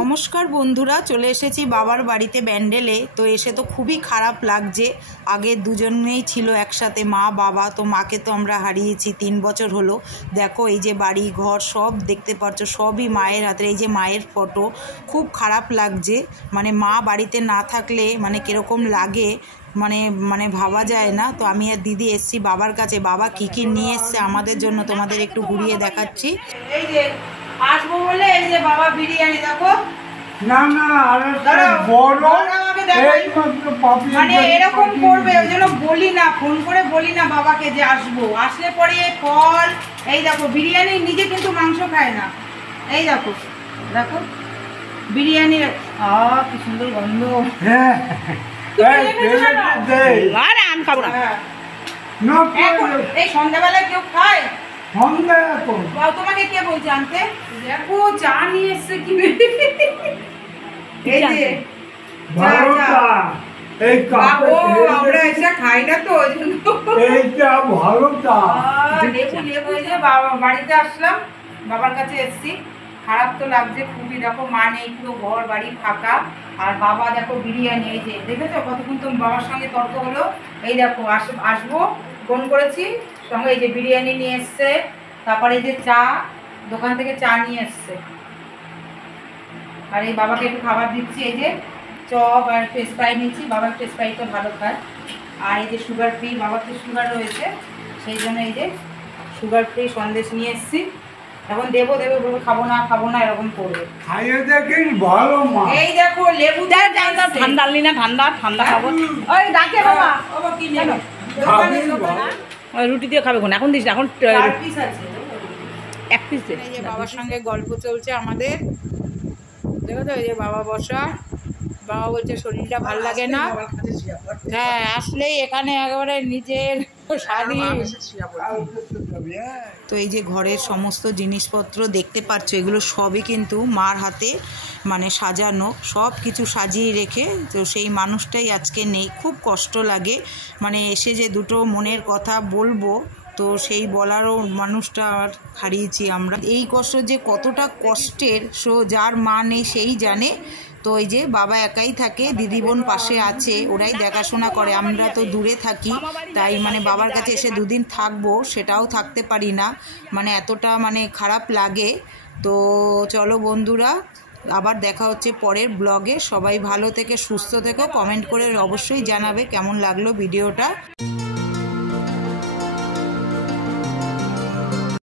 নমস্কার বন্ধুরা, চলে এসেছি বাবার বাড়িতে ব্যান্ডেলে। তো এসে তো খুবই খারাপ লাগছে। আগে দুজনেই ছিল একসাথে, মা বাবা। তো মাকে তো আমরা হারিয়েছি 3 বছর হলো। দেখো এই যে বাড়ি ঘর সব দেখতে পাচ্ছ, সবই মায়ের হাতের। এই যে মায়ের ফটো, খুব খারাপ লাগছে। মানে মা বাড়িতে না থাকলে মানে কীরকম লাগে মানে মানে ভাবা যায় না। তো আমি আর দিদি এসছি বাবার কাছে। বাবা কী কী নিয়ে এসছে আমাদের জন্য তোমাদের একটু ঘুরিয়ে দেখাচ্ছি। এই যে আসবো বলে এই যে বাবা বিরিয়ানি, দেখো না না আরেকটা বড় মানে এরকম করবে, ওই জন্য বলি না, ফোন করে বলি না বাবাকে যে আসবো। আসলে পরে ফল, এই দেখো বিরিয়ানি, নিজে কিন্তু মাংস খায় না। এই দেখো দেখো বিরিয়ানির কি সুন্দর গন্ধ। হ্যাঁ আমি খাবো না। এই সন্ধ্যাবেলায় কেউ খায়? তোমাকে কে বলছে আনতে? দেখো চা নিয়ে এসছে কি। এই যে আমরা এটা খাই না তো, ওই জন্য এইটা ভালো চা। বাড়িতে আসলাম, বাবার কাছে এসছি। খারাপ তো লাগছে খুবই। দেখো মা নেই, পুরো ঘর বাড়ি ফাঁকা। আর বাবা দেখো বিরিয়ানি, এই যে দেখেছো কতক্ষণ তো বাবার সঙ্গে তর্ক হলো। এই দেখো আসবো ফোন করেছি, সঙ্গে এই যে বিরিয়ানি নিয়ে এসছে। তারপরে এই যে চা, দোকান থেকে চা নিয়ে এসছে। আর এই বাবাকে একটু খাবার দিচ্ছি, এই যে চপ আর একটু স্প্রাইট নিচ্ছি। বাবা একটু স্প্রাইটটা ভালো খায়। আর এই যে সুগার ফ্রি, বাবার তো সুগার রয়েছে, সেই জন্য এই যে সুগার ফ্রি সন্দেশ নিয়ে এসছি। এখন দেবো বলবো খাবো না এরকম করবে। এই দেখো লেবু, ঠান্ডা আনলি না? ঠান্ডা খাবো। ওই ডাকে বাবা, কি নেবে? রুটি দিয়ে খাবে কোন? এখন দিস না, এখন 1 পিস আছে। এই যে বাবার সঙ্গে গল্প চলছে আমাদের, দেখো তো। এই যে বাবা বসা, বাবা বলছে শরীরটা ভাল লাগে না। হ্যাঁ, আসলেই এখানে একেবারে নিজের শাড়ি। তো এই যে ঘরের সমস্ত জিনিসপত্র দেখতে পাচ্ছ, এগুলো সবই কিন্তু মার হাতে মানে সাজানো, সব কিছু সাজিয়ে রেখে। তো সেই মানুষটাই আজকে নেই, খুব কষ্ট লাগে। মানে এসে যে দুটো মনের কথা বলবো, তো সেই বলারও মানুষটা হারিয়েছি আমরা। এই কষ্ট যে কতটা কষ্টের, যার মা নেই সেই জানে। তো এই যে বাবা একাই থাকে, দিদি বোন পাশে আছে, ওরাই দেখাশোনা করে। আমরা তো দূরে থাকি, তাই মানে বাবার কাছে এসে 2 দিন থাকবো, সেটাও থাকতে পারি না। মানে এতটা মানে খারাপ লাগে। তো চলো বন্ধুরা, আবার দেখা হচ্ছে পরের ব্লগে। সবাই ভালো থেকে সুস্থ থেকো। কমেন্ট করে অবশ্যই জানাবে কেমন লাগলো ভিডিওটা।